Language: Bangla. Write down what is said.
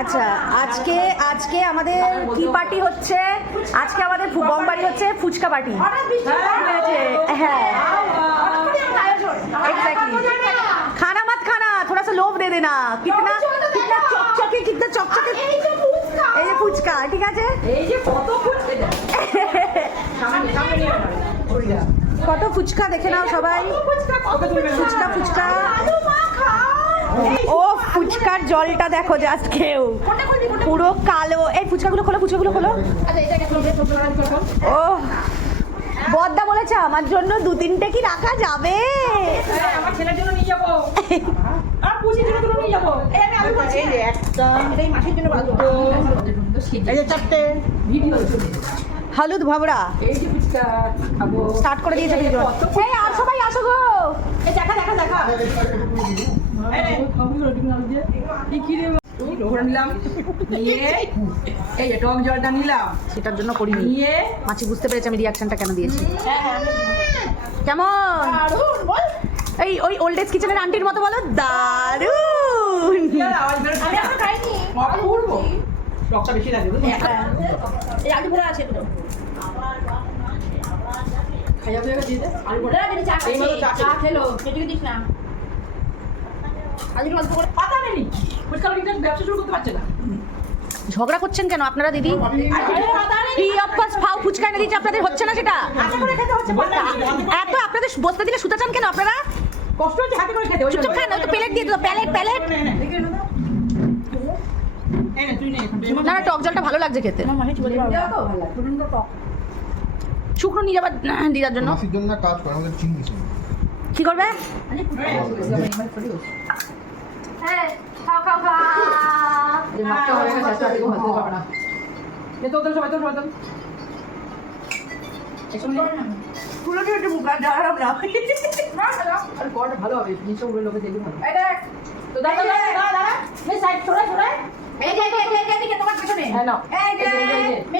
আচ্ছা আজকে আজকে আমাদের কি পার্টি হচ্ছে? আজকে আমাদের বম পার্টি হচ্ছে, ফুচকা পার্টি। হ্যাঁ एग्जैक्टली। खाना मत खाना, थोड़ा सा लोभ दे देना। कितना कितना चकचके, कितना चकचके। এই যে ফুচকা, ঠিক আছে? এই যে কত ফুচকা, কত ফুচকা দেখে নাও সবাই। ফুচকা ফুচকা। ও ফুচকার জলটা দেখো জাস্ট কেউ পুরো কালো। এই ফুচকাগুলো খোলো, ফুচকাগুলো খোলো। ও বদ্দা বলেছে আমার জন্য 2-3টে কি রাখা যাবে? আমার ছেলের জন্য নিয়ে যাবো, আর পুষির জন্য দুটো নিয়ে যাবো। এই আমি আলু করছি, এই যে একটা, এই মাছের জন্য ভালো, এই যে 4টে ভিডিও। হলুদ ভাবড়া এই যে ফুচকা খাবো, স্টার্ট করে দিয়েছে ভিডিও। এই আর সবাই আসো গো। এই দেখা দেখা দেখা, এই খাবি রুটি আলু দিয়ে। এই কি রে লোহরা নিলাম, নিয়ে এই যে টক জলটা নিলাম, সেটার জন্য করিনি। নিয়ে মাছি বুঝতে পেরেছে আমি রিয়াকশনটা কেন দিয়েছি। কেমন? এই ওই ওল্ড এজ কিচেনের আন্টির মতো বলো, দারুণ। আওয়াজ বের আমি এখনো খাইনি, অপূর্ব। টকটা বেশি লাগে বুঝলি? এই আলু পোড়া আছে তো। খাইয়া দিয়ে দিয়ে দে আলু পোড়া। দাদা চা এই মতো চা চা খেলো, সেটাকে দিস না। আলু অল্প করে পাতা নেই, ফুচকা বিক্রেতা ব্যবসা শুরু করতে পারছে না। ঝগড়া করছেন কেন আপনারা দিদি? ফ্রি অফ কস্ট ফাও ফুচকা এনে দিচ্ছে, আপনাদের হচ্ছে না সেটা? হাতে করে খেতে হচ্ছে, এত আপনাদের বসতে দিলে শুতে চান কেন আপনারা? কষ্ট হচ্ছে হাতে করে খেতে। চুপচাপ খান, ওই তো প্লেট দিয়ে দিল, প্যালেট প্যালেট। এই নে তুই নে, না না, টক জলটা ভালো লাগছে খেতে। শুকনো নিয়ে যাবার দিদার জন্য। মাসির জন্য কাজ করে, আমাদের চিংড়ি ছিল। কি করবে? হ্যাঁ খাও খাও খাও। এই ভাতটা হয়ে গেছে, আজকে আর ভাত খাবো না। এ তো সবাই তো সবাই তো ফুলো দিয়ে একটু মুখা দাঁড়াও না। আর কোয়াটা ভালো হবে, নিচে উড়ে লোকে দেখবে ভালো। এই দেখ তো দাঁড়া দাঁড়া দাঁড়া, এই সাইড সরাই সরাই। এই যে এদিকে তোমার পেছনে। হ্যাঁ নাও, এই যে এই যে, এই যে।